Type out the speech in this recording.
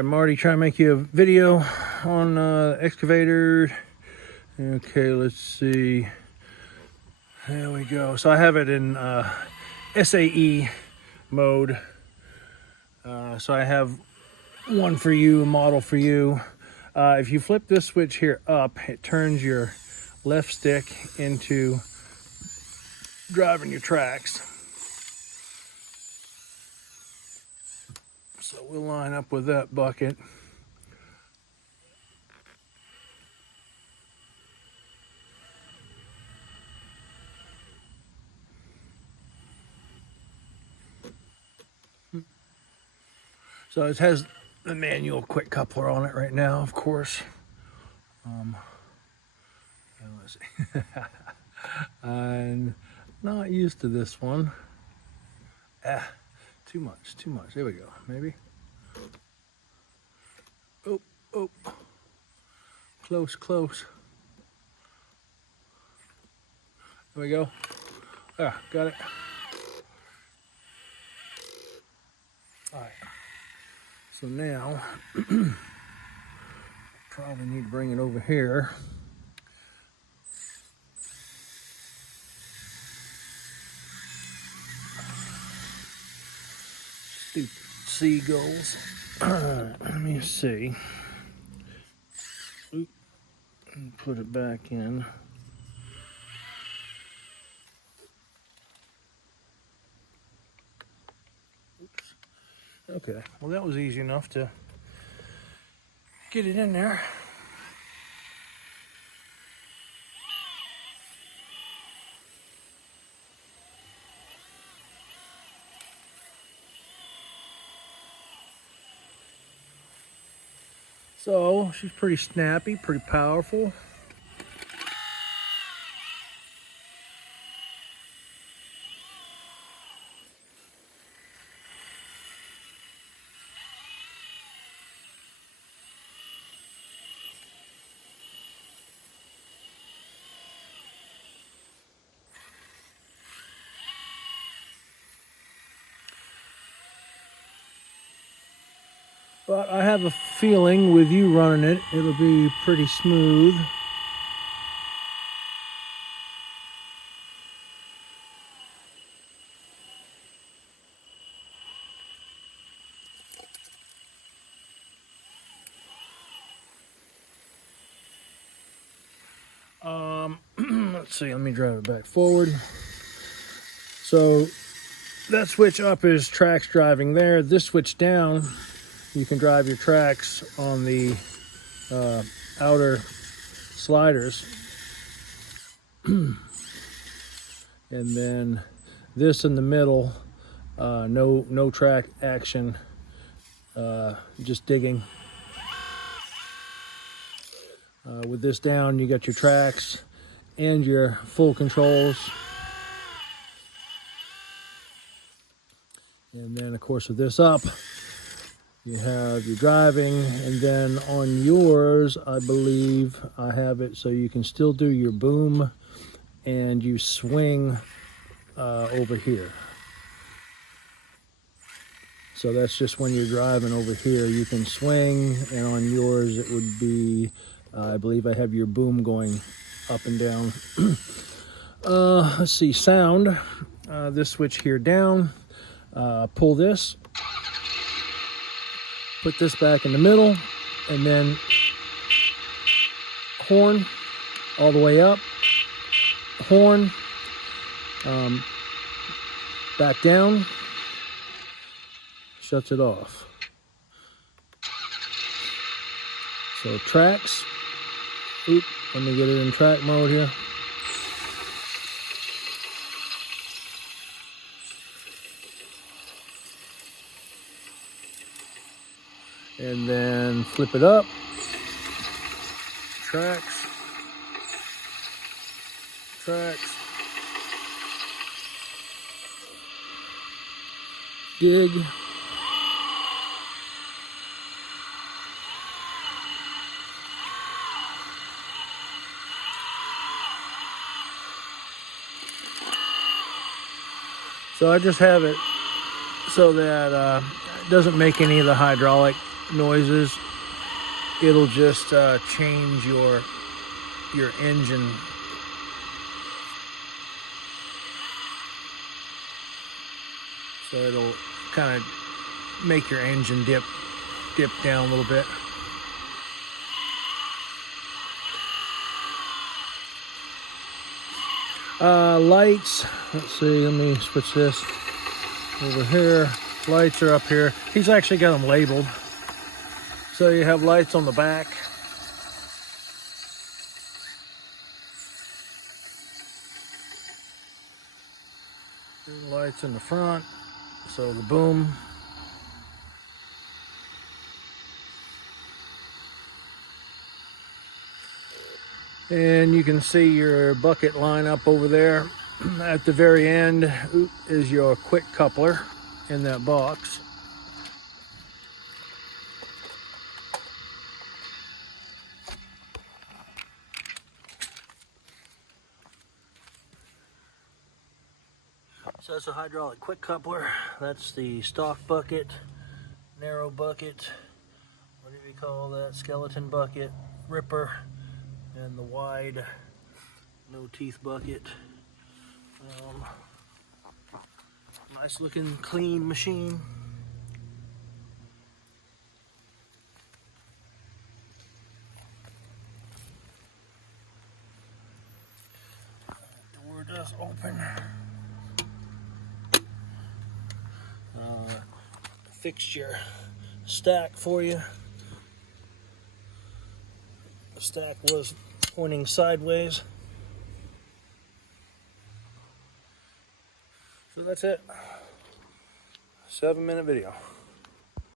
I'm already trying to make you a video on excavator. Okay, let's see. There we go. So I have it in SAE mode. So I have one for you, a model for you. If you flip this switch here up, it turns your left stick into driving your tracks. So we'll line up with that bucket. So it has the manual quick coupler on it right now, of course. Let's see. I'm not used to this one. Too much. There we go, maybe. Oh. Close. There we go. Got it. All right. So now, probably need to bring it over here. Stupid seagulls. Let me see. Oop. Put it back in. Oops. Okay, well that was easy enough to get it in there. So she's pretty snappy, pretty powerful. But I have a feeling with you running it, it'll be pretty smooth. Let's see, let me drive it back forward. So that switch up is tracks driving there. This switch down, you can drive your tracks on the outer sliders. And then this in the middle, no track action, just digging. With this down, you got your tracks and your full controls. And then, of course, with this up, you have your driving. And then on yours, I believe I have it so you can still do your boom and you swing over here. So that's just when you're driving over here, you can swing. And on yours, it would be, I believe I have your boom going up and down. Let's see, sound. This switch here down. Pull this, put this back in the middle, and then horn all the way up, horn, back down, shuts it off. So tracks, let me get it in track mode here. And then flip it up, tracks, dig, so I just have it so that it doesn't make any of the hydraulic noises. It'll just change your engine. So it'll kind of make your engine dip down a little bit. Lights, let's see, let me switch this over here. Lights are up here. He's actually got them labeled. So you have lights on the back. Lights in the front. So the boom. And you can see your bucket line up over there. At the very end is your quick coupler in that box. So that's a hydraulic quick coupler. That's the stock bucket, narrow bucket, what do we call that? Skeleton bucket, ripper, and the wide no teeth bucket. Nice looking clean machine. Door does open. Fixture stack for you. The stack was pointing sideways. So that's it. 7-minute video.